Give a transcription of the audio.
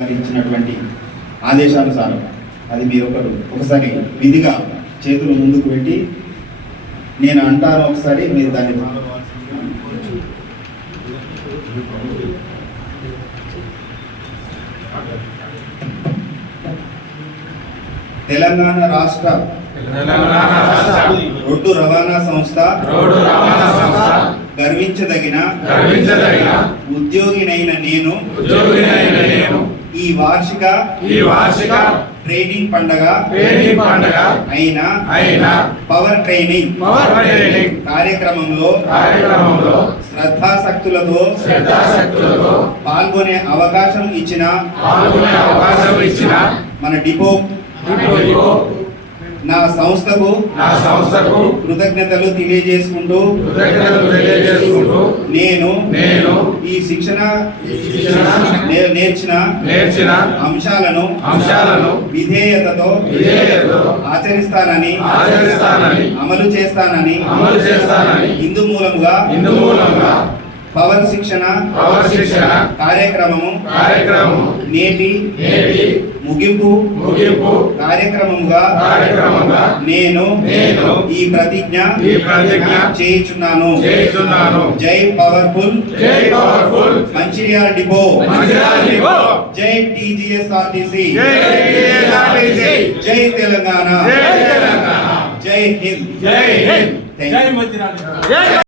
ఇచ్చినటువంటి ఆదేశానుసారం అది మీరు ఒకసారి విధిగా చేతులు ముందుకు పెట్టి నేను అంటాను, ఒకసారి మీరు దాన్ని తెలంగాణ రాష్ట్ర రోడ్డు రవాణా సంస్థ గర్వించదగిన ఉద్యోగినైన నేను ఈ వార్షిక ట్రైనింగ్ పండగ అయిన పవర్ ట్రైనింగ్ కార్యక్రమంలో శ్రద్ధాశక్తులతో పాల్గొనే అవకాశం ఇచ్చిన మన డిపో నా సంస్థకు కృతజ్ఞతలు తెలియజేసుకుంటూ నేను ఈ శిక్షణ నేర్చిన అంశాలను విధేయతతో ఆచరిస్తానని అమలు చేస్తానని ఇందు మూలముగా పవర్ శిక్షణ కార్యక్రమము నేటి ముగింపు కార్యక్రమముగా నేను ఈ ప్రతిజ్ఞ చేయుచున్నాను. జై పవర్ఫుల్ మంచిర్యాల డిపో, జై టీజీఎస్ఆర్టీసీ, జై తెలంగాణ, జై హింద్.